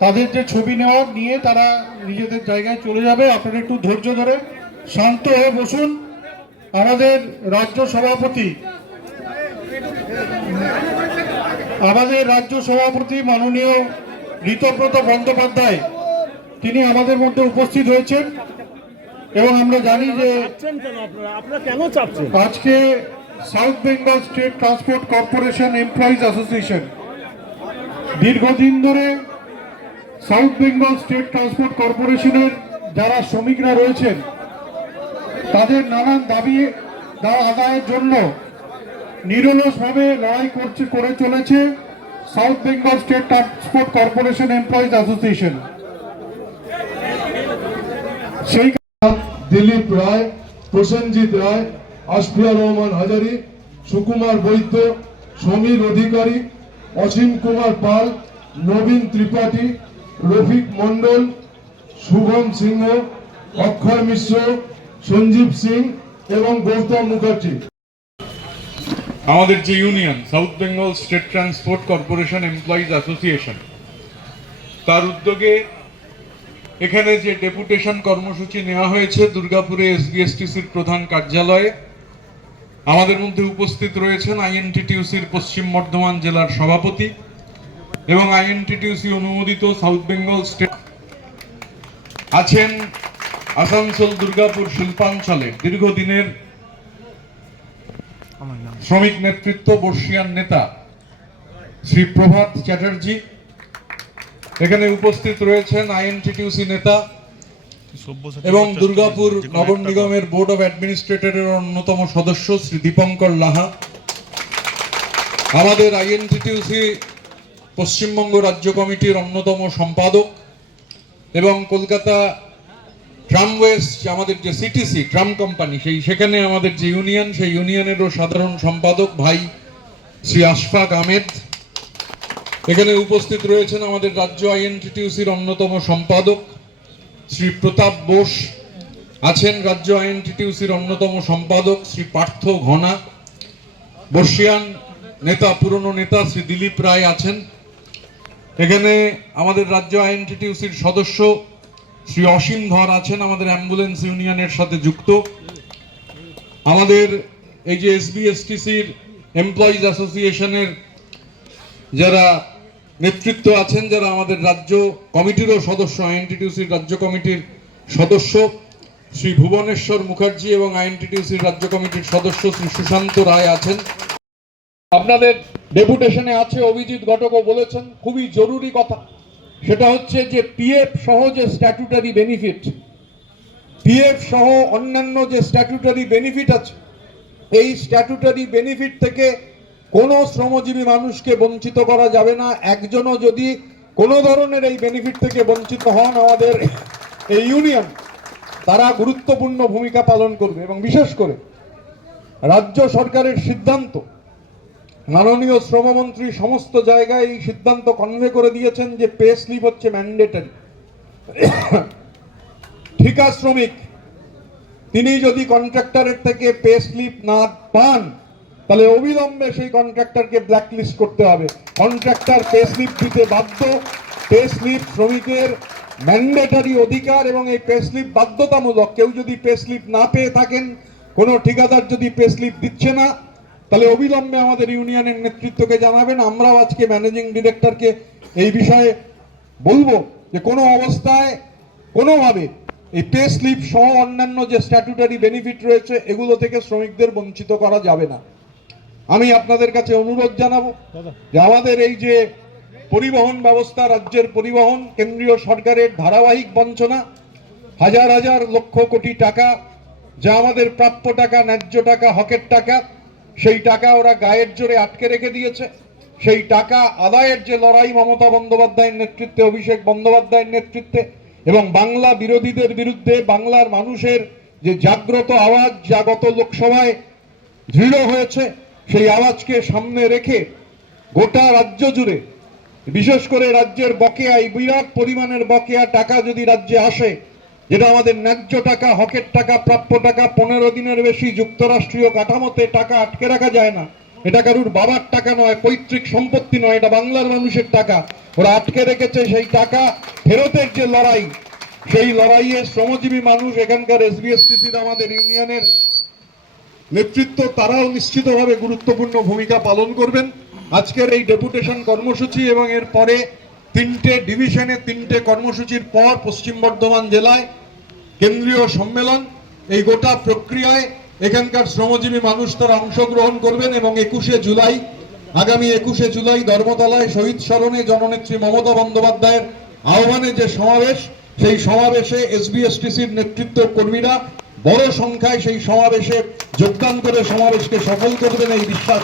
তাদের যে ছবি নেওয়ার নিয়ে তারা নিজেদের জায়গায় চলে যাবে। আপনারা একটু ধৈর্য ধরে শান্ত হয়ে বসুন। আমাদের রাজ্য সভাপতি আমাদের রাজ্য সভাপতি মাননীয় ঋতব্রত বন্দ্যোপাধ্যায় তিনি আমাদের মধ্যে উপস্থিত হয়েছেন। এবং আমরা জানি যে আজকে South Bengal State Transport Corporation Employees Association দীর্ঘদিন ধরে সাউথ বেঙ্গল স্টেট ট্রান্সপোর্ট কর্পোরেশনের যারা শ্রমিকরা রয়েছেন, তাদের নানান দাবি আদায়ের জন্য নিরলসভাবে লড়াই করছে, করে চলেছে South Bengal State Transport Corporation Employees Association. সেই দিলীপ রায়, প্রসেনজিৎ রায় আশফিয়া রহমান হাজারি, সুকুমার বৈদ্য, সমীর অধিকারী, অসীম কুমার পাল, নবীন ত্রিপাঠী রফিক মণ্ডল, শুভম সিংহ, অক্ষয় মিশ্র, সঞ্জীব সিং এবং গৌতম মুখার্জি। আমাদের যে union, South Bengal State Transport Corporation Employees Association, তার উদ্যোগে এখানে যে ডেপুটেশন কর্মসূচি নেওয়া হয়েছে দুর্গাপুরে এসবিএসটিসির প্রধান কার্যালয়ে, আমাদের মধ্যে উপস্থিত রয়েছেন আইএনটিটিউসির পশ্চিম বর্ধমান জেলার সভাপতি এবং আইএনটিটিউসি অনুমোদিত সাউথ বেঙ্গল স্টেট আছেন আসানসোল দুর্গাপুর শিল্পাঞ্চলে দীর্ঘদিনের শ্রমিক নেতৃত্ব বর্ষিয়ান নেতা শ্রী প্রভাত চ্যাটার্জি। এখানে উপস্থিত রয়েছেন আইএনটিটিউসি নেতা এবং দুর্গাপুর নগর নিগমের বোর্ড অফ অ্যাডমিনিস্ট্রেটরের অন্যতম সদস্য শ্রী দীপঙ্কর লাহা। আমাদের আইএনটিটিউসি পশ্চিমবঙ্গ রাজ্য কমিটির অন্যতম সম্পাদক এবং কলকাতা ট্রামওয়েজ আমাদের যে সিটিসি ট্রাম কোম্পানি, সেই সেখানে আমাদের যে ইউনিয়ন, সেই ইউনিয়নেরও সাধারণ সম্পাদক ভাই শ্রী আশফাক আহমেদ। এখানে উপস্থিত রয়েছেন আমাদের রাজ্য আইএনটিটিউসির অন্যতম সম্পাদক শ্রী প্রতাপ বোস। আছেন রাজ্য আইএনটিটিউসির অন্যতম সম্পাদক শ্রী পার্থ ঘনা। বর্ষিয়ান নেতা, পুরনো নেতা শ্রী দিলীপ রায় আছেন। এখানে আমাদের রাজ্য আইএনটিটিউসির সদস্য শ্রী অসীম ধর আছেন, আমাদের অ্যাম্বুলেন্স ইউনিয়নের সাথে যুক্ত। আমাদের এই যে এসবিএসটিসির এমপ্লয়িজ অ্যাসোসিয়েশনের যারা নেতৃত্ব আছেন, যারা আমাদের রাজ্য কমিটিরও সদস্য, আইএনটিটিউসির রাজ্য কমিটির সদস্য, শ্রী ভুবনেশ্বর মুখার্জি এবং আইএনটিটিউসির রাজ্য কমিটির সদস্য শ্রী সুশান্ত রায় আছেন। আপনাদের ডেপুটেশনে আছে, অভিজিৎ ঘটকও বলেছেন, খুবই জরুরি কথা। সেটা হচ্ছে যে পিএফ সহ যে স্ট্যাটুটারি বেনিফিট পিএফ সহ অন্যান্য যে স্ট্যাটুটারি বেনিফিট আছে, এই স্ট্যাটুটারি বেনিফিট থেকে কোনো শ্রমজীবী মানুষকে বঞ্চিত করা যাবে না। একজনও যদি কোনো ধরনের এই বেনিফিট থেকে বঞ্চিত হন আমাদের এই ইউনিয়ন তারা গুরুত্বপূর্ণ ভূমিকা পালন করবে এবং বিশেষ করে রাজ্য সরকারের সিদ্ধান্ত মাননীয় শ্রমমন্ত্রী সমস্ত জায়গায় এই সিদ্ধান্ত কনভে করে দিয়েছেন যে পে স্লিপ হচ্ছে ম্যান্ডেটারি ঠিকা শ্রমিক, তিনি যদি কন্ট্রাক্টরের থেকে পে স্লিপ না পান, তাহলে অবিলম্বে সেই কন্ট্রাক্টরকে ব্ল্যাকলিস্ট করতে হবে। কন্ট্রাক্টর পে স্লিপ দিতে বাধ্য। পে স্লিপ শ্রমিকের ম্যান্ডেটারি অধিকার এবং এই পে স্লিপ বাধ্যতামূলক। কেউ যদি পে স্লিপ না পেয়ে থাকেন, কোনো ঠিকাদার যদি পে স্লিপ দিচ্ছে না তাহলে অবিলম্বে আমাদের ইউনিয়নের নেতৃত্বকে জানাবেন। আমরাও আজকে ম্যানেজিং ডিরেক্টরকে এই বিষয়ে বলব যে কোনো অবস্থায় কোনোভাবে এই পে স্লিপ সহ অন্যান্য যে স্ট্যাটুটারি বেনিফিট রয়েছে এগুলো থেকে শ্রমিকদের বঞ্চিত করা যাবে না। আমি আপনাদের কাছে অনুরোধ জানাব যে আমাদের এই যে পরিবহন ব্যবস্থা রাজ্যের পরিবহন কেন্দ্রীয় সরকারের ধারাবাহিক বঞ্চনা হাজার হাজার লক্ষ কোটি টাকা যা আমাদের প্রাপ্য টাকা ন্যায্য টাকা হকের টাকা সেই টাকা ওরা গায়ের জোরে আটকে রেখে দিয়েছে। সেই টাকা আদায়ের যে লড়াই মমতা বন্দ্যোপাধ্যায়ের নেতৃত্বে, অভিষেক বন্দ্যোপাধ্যায়ের নেতৃত্বে এবং বাংলা বিরোধীদের বিরুদ্ধে বাংলার মানুষের যে জাগ্রত আওয়াজ যা গত লোকসভায় দৃঢ় হয়েছে, সেই আওয়াজকে সামনে রেখে গোটা রাজ্য জুড়ে, বিশেষ করে রাজ্যের বকেয়া, এই বিরাট পরিমাণের বকেয়া টাকা যদি রাজ্যে আসে যেটা আমাদের ন্যায্য টাকা, হকের টাকা, প্রাপ্য টাকা, পনেরো দিনের বেশি যুক্তরাষ্ট্রীয় কাঠামোতে টাকা আটকে রাখা যায় না। এটা কারুর বাবার টাকা নয়, পৈতৃক সম্পত্তি নয়, এটা বাংলার মানুষের টাকা। ওরা আটকে রেখেছে সেই টাকা ফেরতের যে লড়াই, সেই লড়াইয়ে শ্রমজীবী মানুষ, এখানকার এসবিএসটিসির আমাদের ইউনিয়নের নেতৃত্ব, তারাও নিশ্চিতভাবে গুরুত্বপূর্ণ ভূমিকা পালন করবেন। আজকের এই ডেপুটেশন কর্মসূচি এবং এর পরে তিনটে ডিভিশনে তিনটে কর্মসূচির পর পশ্চিম বর্ধমান জেলায় কেন্দ্রীয় সম্মেলন, এই গোটা প্রক্রিয়ায় এখানকার শ্রমজীবী মানুষ তারা অংশগ্রহণ করবেন এবং একুশে জুলাই, আগামী একুশে জুলাই ধর্মতলায় শহীদ স্মরণে জননেত্রী মমতা বন্দ্যোপাধ্যায়ের আহ্বানে যে সমাবেশ, সেই সমাবেশে এসবিএসটিসির নেতৃত্ব কর্মীরা বড় সংখ্যায় সেই সমাবেশে যোগদান করে সমাবেশকে সফল করবেন, এই বিশ্বাস